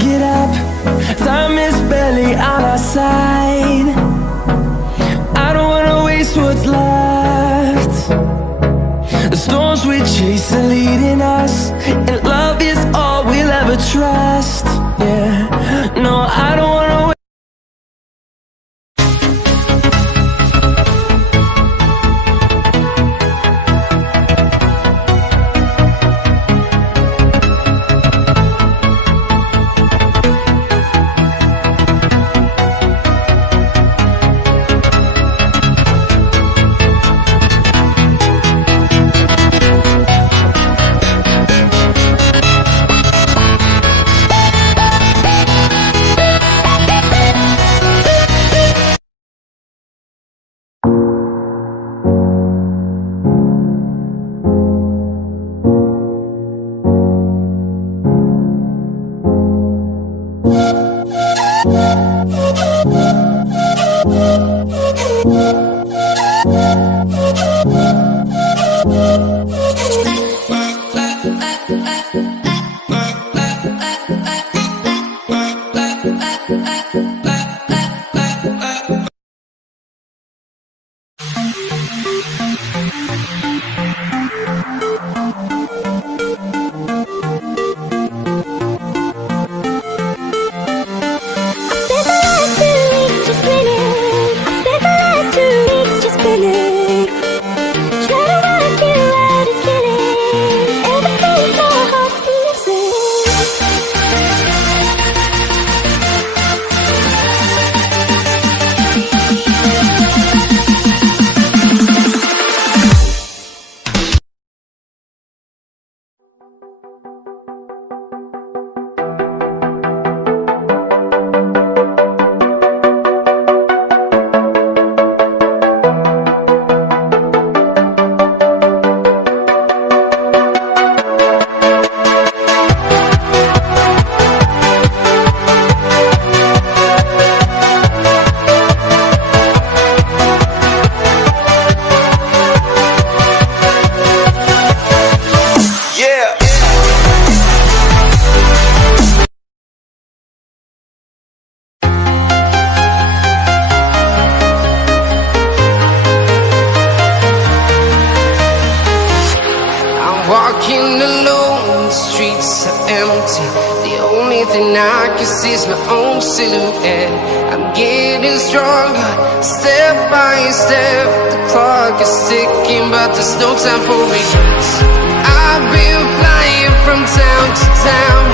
get up. Time is barely on our side. I don't wanna waste what's left. The storms we chase are leading us, and love is all we'll ever trust. Yeah, no, I don't wanna wait. Walking alone, the streets are empty. The only thing I can see is my own silhouette. I'm getting stronger, step by step. The clock is ticking, but there's no time for regrets. I've been flying from town to town,